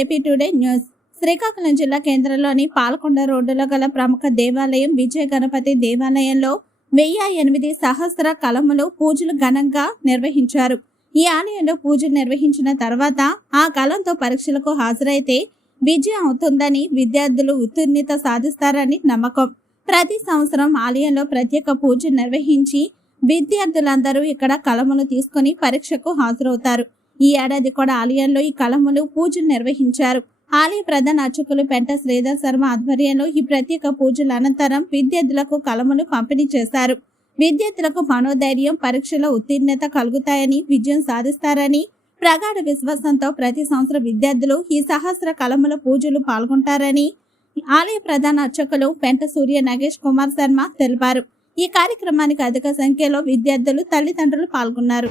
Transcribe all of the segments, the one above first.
AP today news. Srikakulam జిల్లా కేంద్రంలోని పాలకొండ రోడ్డులో గల ప్రముఖ దేవాలయం విజయ గణపతి దేవాలయంలో వెయ్యి ఎనిమిది సహస్ర కలములు పూజలు ఘనంగా నిర్వహించారు. ఈ ఆలయంలో పూజలు నిర్వహించిన తర్వాత ఆ కలంతో పరీక్షలకు హాజరైతే విజయం అవుతుందని విద్యార్థులు ఉత్తీర్ణత సాధిస్తారని నమ్మకం. ప్రతి సంవత్సరం ఆలయంలో ప్రత్యేక పూజ నిర్వహించి విద్యార్థులందరూ ఇక్కడ కలములు తీసుకుని పరీక్షకు హాజరవుతారు. ఈ ఏడాది కూడా ఆలయంలో ఈ కలములు పూజలు నిర్వహించారు. ఆలయ ప్రధాన అర్చకులు పెంట శ్రీధర్ శర్మ ఆధ్వర్యంలో ఈ ప్రత్యేక పూజల అనంతరం విద్యార్థులకు కలములు పంపిణీ చేశారు. విద్యార్థులకు మనోధైర్యం పరీక్షలో ఉత్తీర్ణత కలుగుతాయని విజయం సాధిస్తారని ప్రగాఢ విశ్వాసంతో ప్రతి సంవత్సరం విద్యార్థులు ఈ సహస్ర కలముల పూజలు పాల్గొంటారని ఆలయ ప్రధాన అర్చకులు పెంట సూర్య నగేష్ కుమార్ శర్మ తెలిపారు. ఈ కార్యక్రమానికి అధిక సంఖ్యలో విద్యార్థులు తల్లిదండ్రులు పాల్గొన్నారు.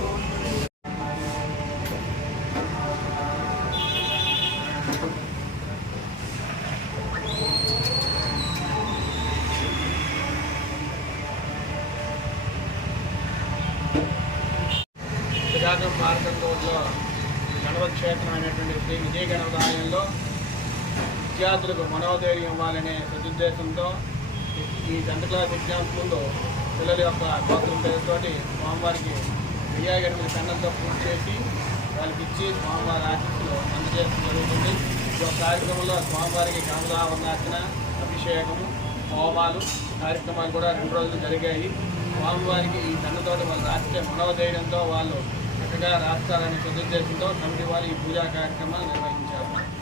విరాజం మార్గం రోడ్లో గణపతి క్షేత్రమైనటువంటి శ్రీ విజయ గణపదాలయంలో విద్యార్థులకు మనోధైర్యం ఇవ్వాలనే సదుద్దేశంతో ఈ టెన్త్ క్లాస్ ఎగ్జామ్స్ ముందు పిల్లల యొక్క గోత్రం పేరుతోటి స్వామివారికి విజయ గణపతి కన్నంతో పూర్తి చేసి వాళ్ళకి ఇచ్చి స్వామివారి ఆశీస్సులు అందజేయడం జరుగుతుంది. ఈ కార్యక్రమంలో స్వామివారికి కమలావర్ణార్చన అభిషేకము హోమాలు కార్యక్రమాలు కూడా రెండు రోజులు జరిగాయి. స్వామివారికి ఈ పెన్నతోటి వాళ్ళు రాస్తే మనోధైర్యంతో వాళ్ళు చక్కగా రాస్తారనే సదుద్దేశంతో కమిటీ వారు ఈ పూజా కార్యక్రమాలు నిర్వహించారు.